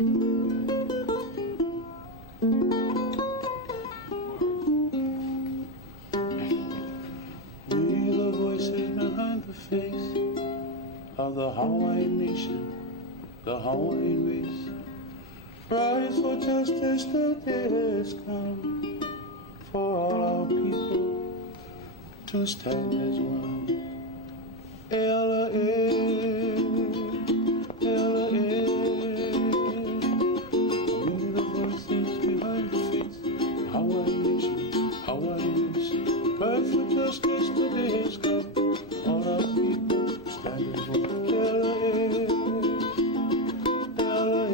We the voices behind the face of the Hawaiian nation, the Hawaiian race. Rise for justice, the day has come for all our people to stand as one. L.A. We the voices behind the face, Hawaiian nation, Hawaiian race. Rise for justice, the day has come. All our people stand as one. L.A.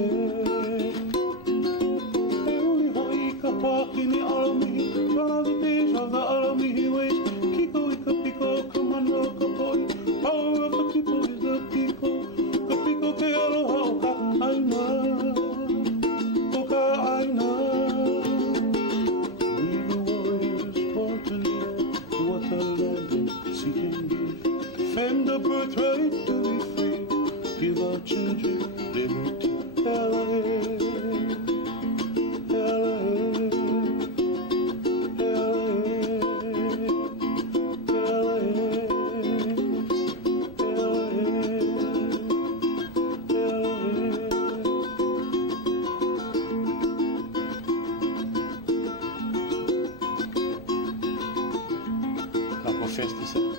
Euli hoi ka pākini alamihi, one of the days of the alamihi ways. Kiko I ka piko, ka mana ka poi. Power of the people is the people. Ka piko ke aloha o ka aina, o ka aina. We the warriors born to live what the land and sea can give. Defend the birthright to be free. Give our children liberty. L.A. La professe de ça.